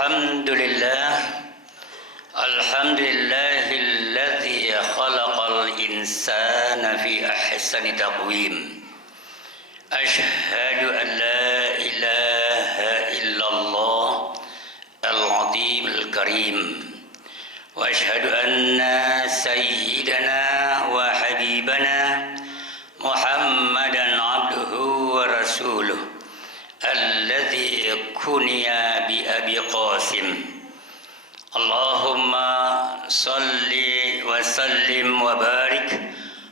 Alhamdulillah Alhamdulillahilladzi khalaqal insana fi ahsani taqwim. Ashhadu an la ilaha illallah al-azim al-karim. Wa ashhadu anna sayyidana wa habibana Muhammadan abduhu wa rasuluh alladzi kuniya bi Abi Qasim. Allahumma salli wa sallim wa barik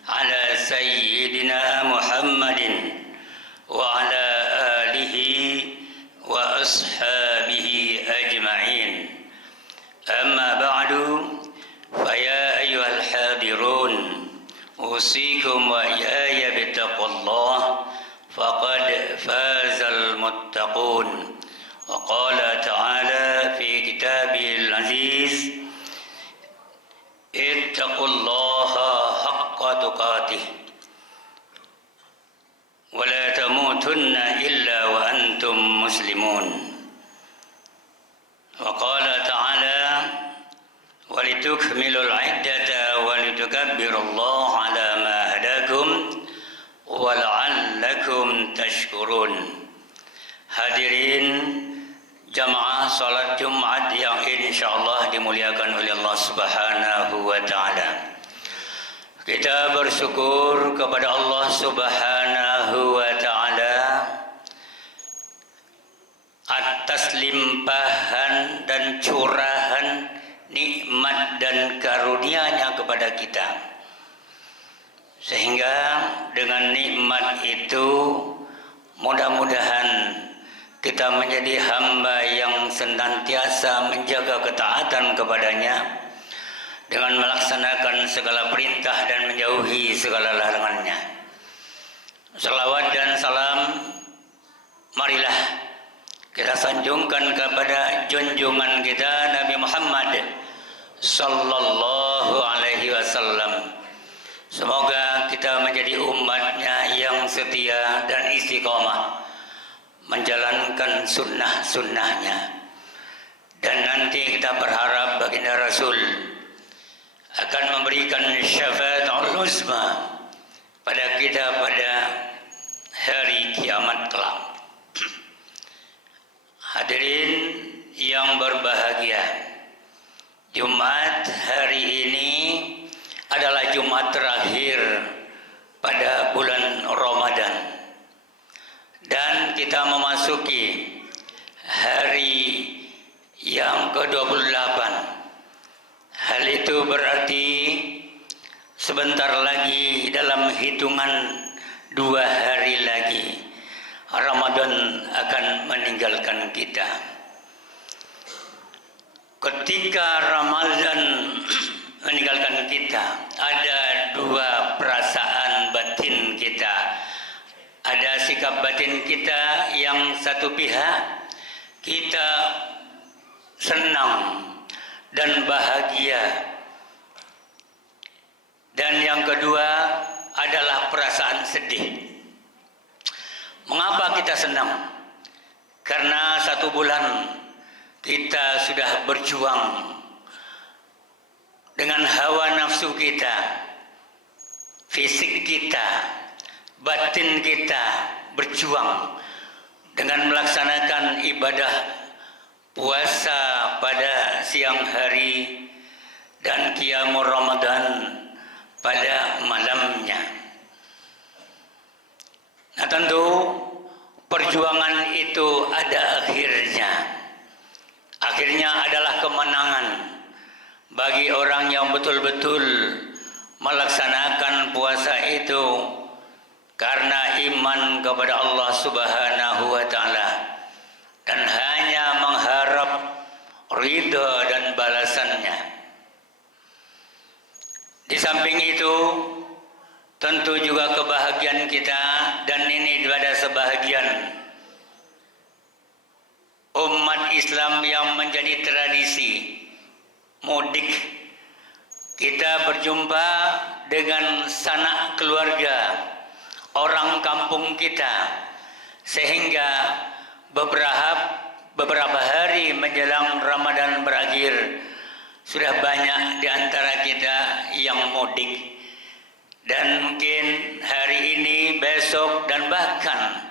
ala sayyidina Muhammadin wa ala alihi wa ashabihi ajma'in. Amma ba'du, fa ya ayyuhal hadirun, usikum wa iyaya bittaqwallah, faqad fazal muttaqun. Wa qala ta'ala fi kitabil aziz, ittaqullaha haqqa tuqatih wa la tamutunna illa wa antum muslimun. Wa qala ta'ala, wa litukmilul iddata wa litukabbirullaha ala ma hadakum wa la'allakum tashkurun. Hadirin jamaah salat Jumat yang insyaallah dimuliakan oleh Allah Subhanahu wa taala. Kita bersyukur kepada Allah Subhanahu wa taala atas limpahan dan curahan nikmat dan karunia-Nya kepada kita. Sehingga dengan nikmat itu mudah-mudahan kita menjadi hamba yang senantiasa menjaga ketaatan kepadanya dengan melaksanakan segala perintah dan menjauhi segala larangannya. Salawat dan salam marilah kita sanjungkan kepada junjungan kita Nabi Muhammad sallallahu alaihi wasallam. Semoga kita menjadi umatnya yang setia dan istiqamah menjalankan sunnah-sunnahnya. Dan nanti kita berharap baginda Rasul akan memberikan syafaatul uzma pada kita pada hari kiamat kelak. Hadirin yang berbahagia, Jumat hari ini adalah Jumat terakhir pada bulan Ramadan. Dan kita memasuki hari yang ke-28. Hal itu berarti sebentar lagi, dalam hitungan 2 hari lagi, Ramadan akan meninggalkan kita. Ketika Ramadan meninggalkan kita, ada 2 perasaan batin kita. Ada sikap batin kita yang satu pihak kita senang dan bahagia, dan yang kedua adalah perasaan sedih. Mengapa kita senang? Karena 1 bulan kita sudah berjuang dengan hawa nafsu kita, fisik kita, batin kita berjuang dengan melaksanakan ibadah puasa pada siang hari dan qiyamul Ramadan pada malamnya. Nah, tentu perjuangan itu ada akhirnya. Akhirnya adalah kemenangan bagi orang yang betul-betul melaksanakan puasa itu karena iman kepada Allah Subhanahu wa taala dan hanya mengharap ridha dan balasannya. Di samping itu, tentu juga kebahagiaan kita, dan ini pada sebahagian umat Islam yang menjadi tradisi mudik. Kita berjumpa dengan sanak keluarga, orang kampung kita, sehingga beberapa hari menjelang Ramadan berakhir, sudah banyak di antara kita yang mudik. Dan mungkin hari ini, besok, dan bahkan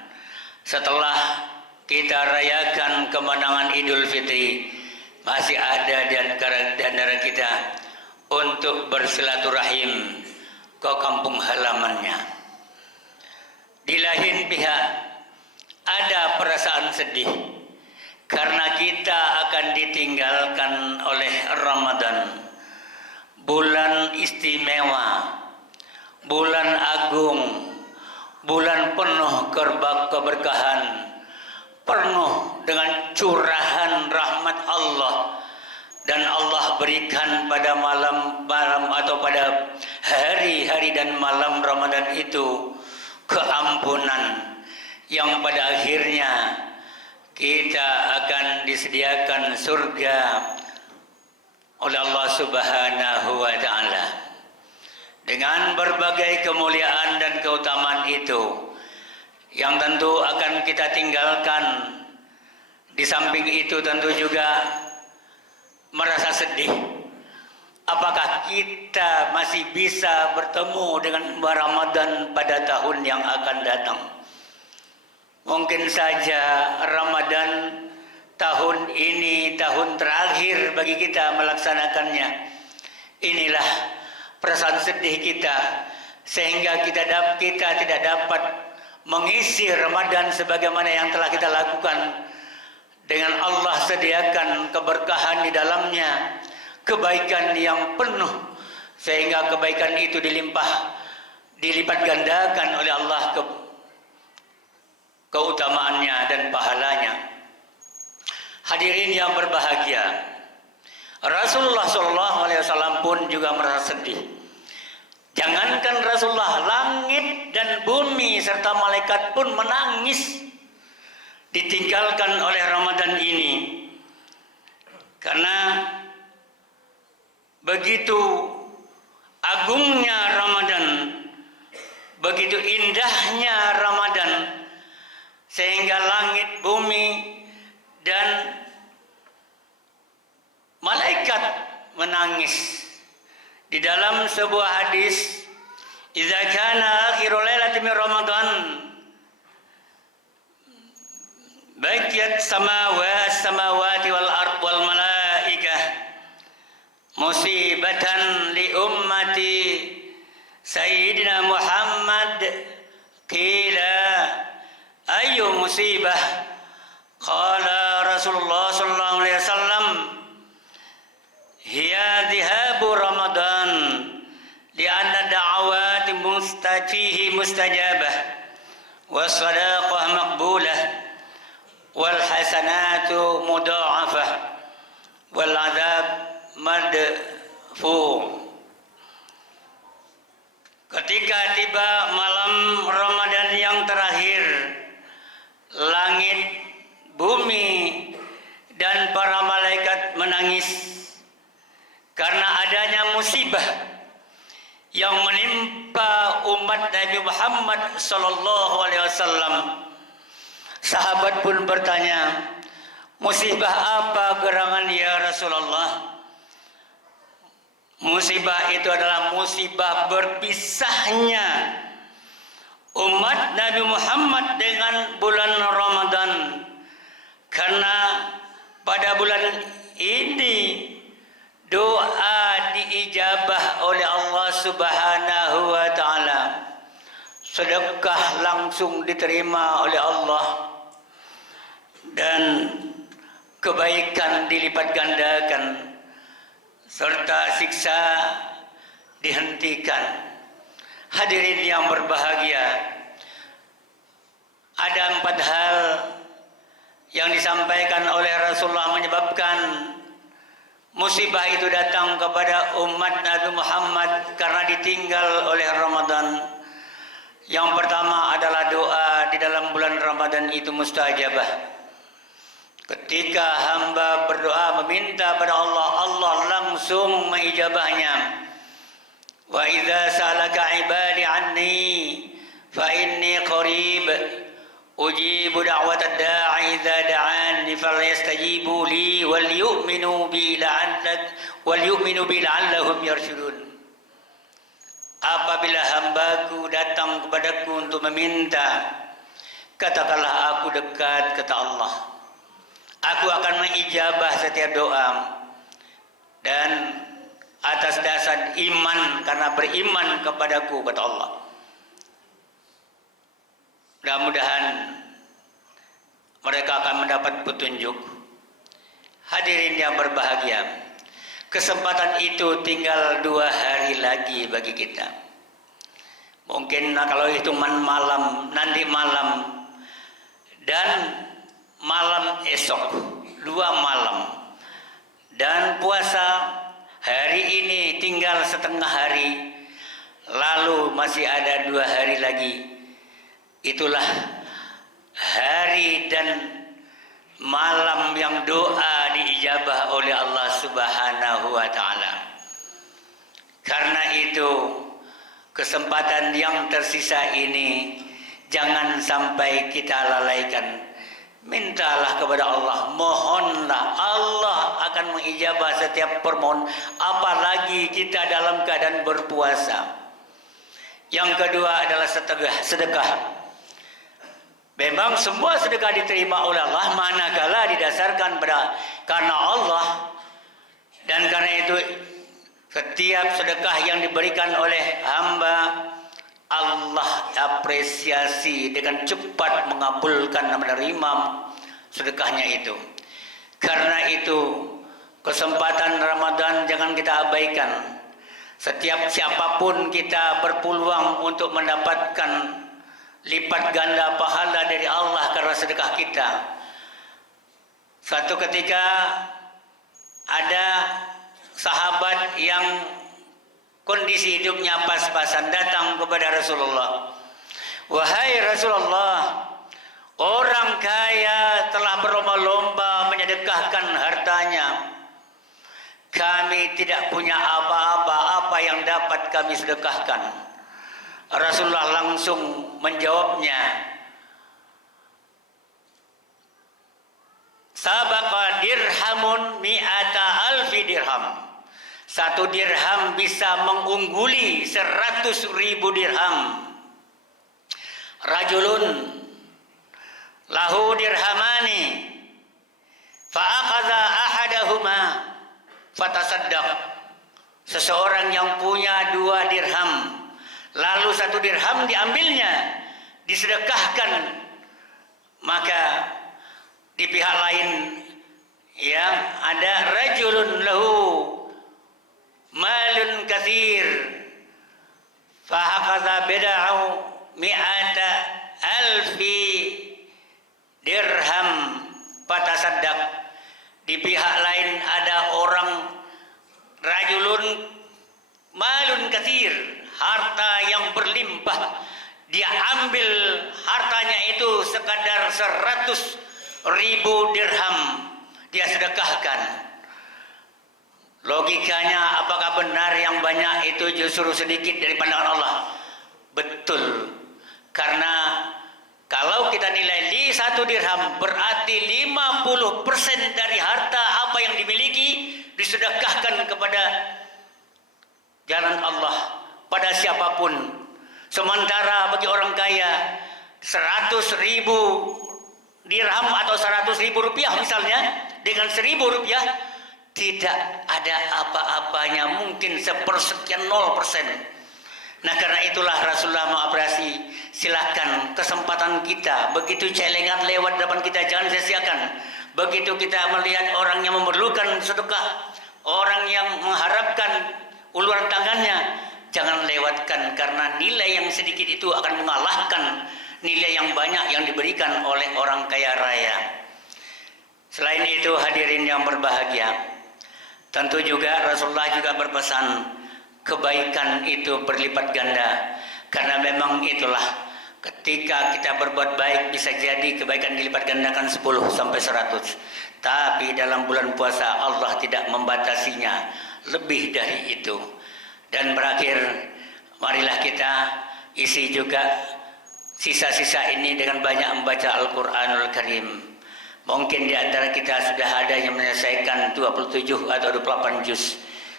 setelah kita rayakan kemenangan Idul Fitri, masih ada di antara kita untuk bersilaturahim ke kampung halamannya. Di lain pihak, ada perasaan sedih karena kita akan ditinggalkan oleh Ramadan, bulan istimewa, bulan agung, bulan penuh keberkahan, penuh dengan curahan rahmat Allah, dan Allah berikan pada malam atau pada hari-hari dan malam Ramadan itu keampunan yang pada akhirnya kita akan disediakan surga oleh Allah Subhanahu wa Ta'ala dengan berbagai kemuliaan dan keutamaan itu, yang tentu akan kita tinggalkan. Di samping itu tentu juga merasa sedih, apakah kita masih bisa bertemu dengan Ramadan pada tahun yang akan datang. Mungkin saja Ramadan tahun ini tahun terakhir bagi kita melaksanakannya. Inilah perasaan sedih kita, sehingga kita tidak dapat mengisi Ramadan sebagaimana yang telah kita lakukan. Dengan Allah sediakan keberkahan di dalamnya, kebaikan yang penuh, sehingga kebaikan itu dilipat gandakan oleh Allah keutamaannya dan pahalanya. Hadirin yang berbahagia, Rasulullah SAW pun juga merasa sedih. Jangankan Rasulullah, langit dan bumi serta malaikat pun menangis ditinggalkan oleh Ramadan ini, karena begitu agungnya Ramadan, begitu indahnya Ramadan, sehingga langit, bumi, dan malaikat menangis. Di dalam sebuah hadis, "Idza kana akhirul lailati min Ramadan, bakiyat samawati wal ard wal malaikah musibatan li ummati Sayyidina Muhammad." Qila ayu musibah? Qala Rasulullah sallallahu alaihi wasallam, hiya dhihabu Ramadan li'anna da'awati fihi mustajabah was sadaqah maqbulah wal hasanatu mudha'afah wal adab madfu. Ketika tiba malam Ramadan yang terakhir, langit, bumi, dan para malaikat menangis karena adanya musibah yang menimpa umat Nabi Muhammad sallallahu alaihi wasallam. Sahabat pun bertanya, musibah apa gerangan ya Rasulullah? Musibah itu adalah musibah berpisahnya umat Nabi Muhammad dengan bulan Ramadan, karena pada bulan ini doa diijabah oleh Allah Subhanahu wa Ta'ala, sedekah langsung diterima oleh Allah, dan kebaikan dilipat gandakan, serta siksa dihentikan. Hadirin yang berbahagia, ada 4 hal yang disampaikan oleh Rasulullah menyebabkan musibah itu datang kepada umat Nabi Muhammad karena ditinggal oleh Ramadan. Yang pertama adalah doa di dalam bulan Ramadan itu mustajabah. Ketika hamba berdoa meminta pada Allah, Allah langsung mengijabahnya. Wa idza salaka ibadi anni fa inni qarib ujibu da'watad da'i idza da'an falyastajibu li wal yu'minu bi la'allahum yarshudun. Apabila hambaku datang kepadaku untuk meminta, katakanlah aku dekat, kata Allah. Aku akan mengijabah setiap doa, dan atas dasar iman, karena beriman kepadaku, kata Allah. Mudah-mudahan mereka akan mendapat petunjuk. Hadirin yang berbahagia, kesempatan itu tinggal 2 hari lagi bagi kita. Mungkin kalau hitungan malam, nanti malam dan malam esok, 2 malam. Dan puasa hari ini tinggal setengah hari, lalu masih ada 2 hari lagi. Itulah hari dan malam yang doa diijabah oleh Allah Subhanahu wa Ta'ala. Karena itu, kesempatan yang tersisa ini jangan sampai kita lalaikan. Mintalah kepada Allah, mohonlah, Allah akan mengijabah setiap permohonan, apalagi kita dalam keadaan berpuasa. Yang kedua adalah sedekah. Memang semua sedekah diterima oleh Allah manakala didasarkan karena Allah, dan karena itu setiap sedekah yang diberikan oleh hamba, Allah apresiasi dengan cepat mengabulkan dan menerima sedekahnya itu. Karena itu kesempatan Ramadan jangan kita abaikan. Setiap siapapun kita berpeluang untuk mendapatkan lipat ganda pahala dari Allah karena sedekah kita. Suatu ketika ada sahabat yang kondisi hidupnya pas-pasan datang kepada Rasulullah. Wahai Rasulullah, orang kaya telah berlomba-lomba menyedekahkan hartanya. Kami tidak punya apa-apa yang dapat kami sedekahkan. Rasulullah langsung menjawabnya, sabaqa dirhamun mi'ata alfi dirham. 1 dirham bisa mengungguli 100.000 dirham. Rajulun lahu dirhamani fa'akhadha ahadahuma fatasaddaq. Seseorang yang punya 2 dirham, lalu 1 dirham diambilnya, disedekahkan, maka di pihak lain yang ada rajulun lahu malun katsir fahaqadha bid'ahu mi'ata alfi dirham fatasaddaq. Di pihak lain ada orang rajulun malun katsir, harta yang berlimpah, dia ambil hartanya itu sekadar 100.000 dirham, dia sedekahkan. Logikanya, apakah benar yang banyak itu justru sedikit dari pandangan Allah? Betul. Karena kalau kita nilai di 1 dirham, berarti 50% dari harta apa yang dimiliki disedekahkan kepada jalan Allah, pada siapapun. Sementara bagi orang kaya 100.000 dirham atau 100.000 rupiah misalnya, dengan 1.000 rupiah tidak ada apa-apanya, mungkin 1/0. Nah, karena itulah Rasulullah mengapresiasi, silakan kesempatan kita, begitu celengan lewat depan kita jangan sia-siakan. Begitu kita melihat orang yang memerlukan sedekah, orang yang mengharapkan uluran tangannya, jangan lewatkan, karena nilai yang sedikit itu akan mengalahkan nilai yang banyak yang diberikan oleh orang kaya raya. Selain itu, hadirin yang berbahagia, tentu juga Rasulullah juga berpesan kebaikan itu berlipat ganda, karena memang itulah ketika kita berbuat baik bisa jadi kebaikan dilipat gandakan 10 sampai 100. Tapi dalam bulan puasa Allah tidak membatasinya lebih dari itu. Dan berakhir, marilah kita isi juga sisa-sisa ini dengan banyak membaca Al-Quranul Karim. Mungkin di antara kita sudah ada yang menyelesaikan 27 atau 28 juz.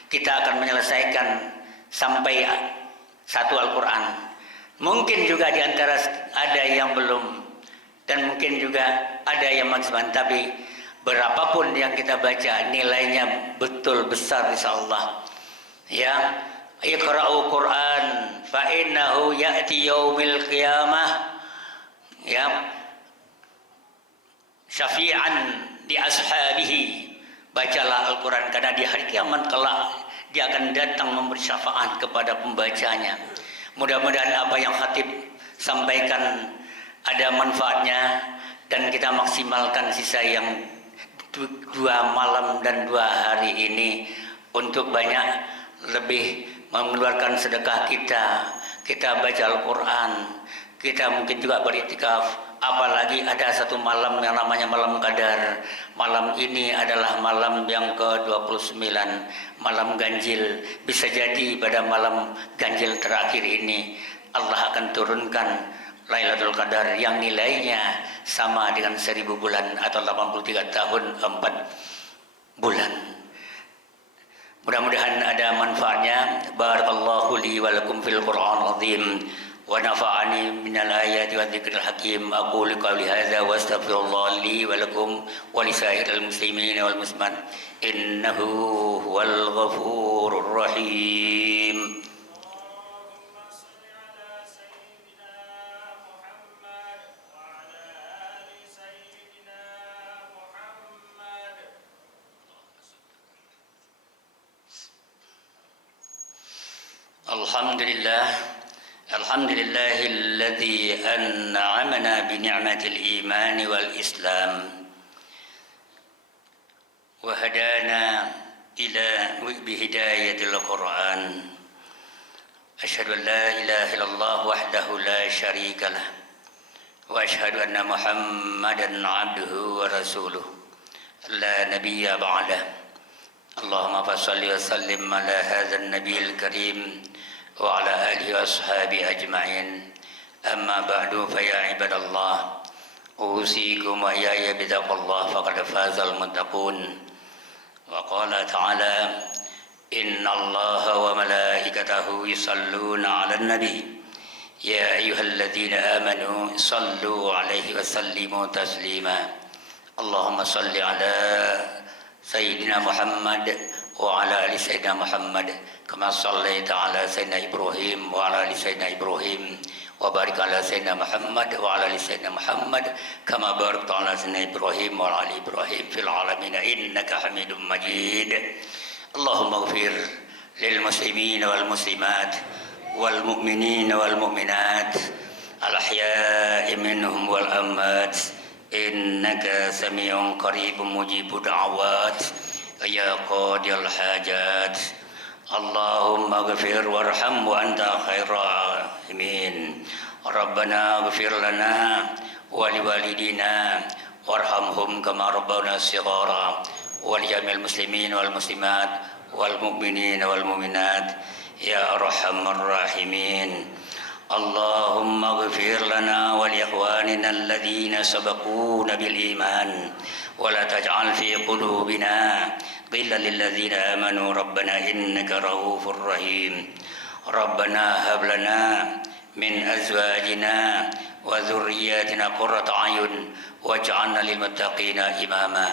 Kita akan menyelesaikan sampai satu Al-Quran. Mungkin juga di antara ada yang belum, dan mungkin juga ada yang maksimal. Tapi berapapun yang kita baca, nilainya betul besar insyaallah. Ya, iqra'u Quran fa innahu ya'ti yaumil qiyamah. Ya, syafi'an di ashabihi. Bacalah Al-Quran karena di hari kiamat kelak dia akan datang memberi syafaat kepada pembacanya. Mudah-mudahan apa yang khatib sampaikan ada manfaatnya dan kita maksimalkan sisa yang 2 malam dan 2 hari ini untuk banyak lebih mengeluarkan sedekah kita baca Al-Quran, kita mungkin juga beriktikaf. Apalagi ada satu malam yang namanya malam Qadar. Malam ini adalah malam yang ke-29, malam ganjil. Bisa jadi pada malam ganjil terakhir ini Allah akan turunkan Lailatul Qadar yang nilainya sama dengan 1000 bulan atau 83 tahun 4 bulan. Mudah-mudahan ada manfaatnya. Barakallahu li wa lakum fil Qur'anil azim. ونفعني من الآيات والذكر الحكيم أقول قولي هذا وأستغفر الله لي ولكم ولسائر المسلمين والمسلمات إنه هو الغفور الرحيم. Alhamdulillah. الحمد لله الذي أنعمنا بنعمة الإيمان والإسلام وهدانا بهداية القرآن. أشهد أن لا إله إلا الله وحده لا شريك له وأشهد أن محمدا عبده ورسوله لا نبي بعده. اللهم صل وسلم على هذا النبي الكريم وعلى آله وأصحابه أجمعين. أما بعد فيا عباد الله أوصيكم وإياي بتقوى الله فقد فاز المتقون. وقال تعالى إن الله وملائكته يصلون على النبي يا أيها الذين آمنوا صلوا عليه وسلموا تسليما. اللهم صل على سيدنا محمد وعلى آل سيدنا محمد كما صليت على سيدنا إبراهيم وعلى آل سيدنا إبراهيم وبارك على سيدنا محمد وعلى آل سيدنا محمد كما باركت على سيدنا إبراهيم وعلى آل إبراهيم في العالمين إنك حميد مجيد. اللهم اغفر للمسلمين والمسلمات والمؤمنين والمؤمنات الأحياء منهم والأموات إنك سميع قريب مجيب دعوات يا قاضي الحاجات. اللهم اغفر وارحم وأنت خير الراحمين. ربنا اغفر لنا ولوالدينا وارحمهم كما ربونا صغارا ولجميع المسلمين والمسلمات والمؤمنين والمؤمنات يا أرحم الراحمين. اللهم اغفر لنا ولإخواننا الذين سبقونا بالإيمان ولا تجعل في قلوبنا غلا للذين آمنوا ربنا إنك رؤوف رحيم. ربنا هب لنا من أزواجنا وذرياتنا قرة أعين واجعلنا للمتقين إماما.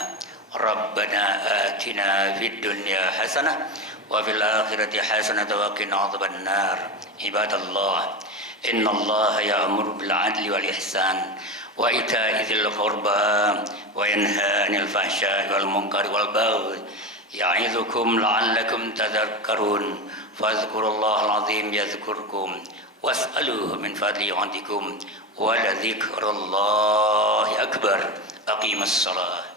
ربنا آتنا في الدنيا حسنة وفي الآخرة حسنة وقنا عذاب النار. عباد الله إن الله يأمر بالعدل والإحسان وإيتاء ذي القربى وينهى عن الفحشاء والمنكر والبغي يعظكم لعلكم تذكرون. فاذكروا الله العظيم يذكركم واسألوه من فضله يعطكم ولذكر الله أكبر. أقيم الصلاة.